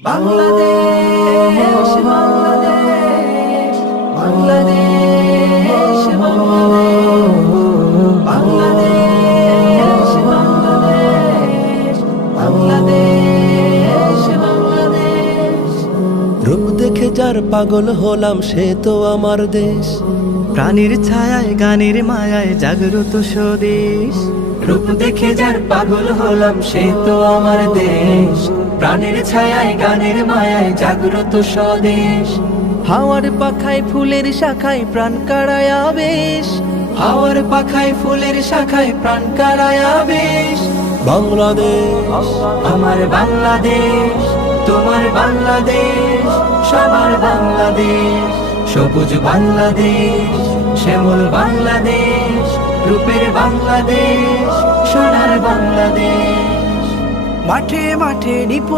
বাংলাদেশ বাংলাদেশ বাংলাদেশ বাংলাদেশ বাংলাদেশ বাংলাদেশ বাংলাদেশ। রূপ দেখে যার পাগল হলাম সে তো আমার দেশ। প্রাণীর ছায়ায় গানের মায়ায় জাগ্রত স্বদেশ। রূপ দেখে যার পাগল হলাম সে তো আমার দেশ। প্রাণের ছায়ায় গানের মায়ায় জাগ্রত স্বদেশ। হাওয়ার পাখায় ফুলের শাখায় প্রাণ কাড়ায় আবেশ। হাওয়ার পাখায় ফুলের শাখায় প্রাণ কাড়ায় আবেশ। বাংলাদেশ আমার বাংলাদেশ, তোমার বাংলাদেশ, সবার বাংলাদেশ। সবুজ বাংলাদেশ, শ্যামল বাংলাদেশ, রূপের বাংলাদেশ, সোনার বাংলাদেশ। মাঠে মাঠে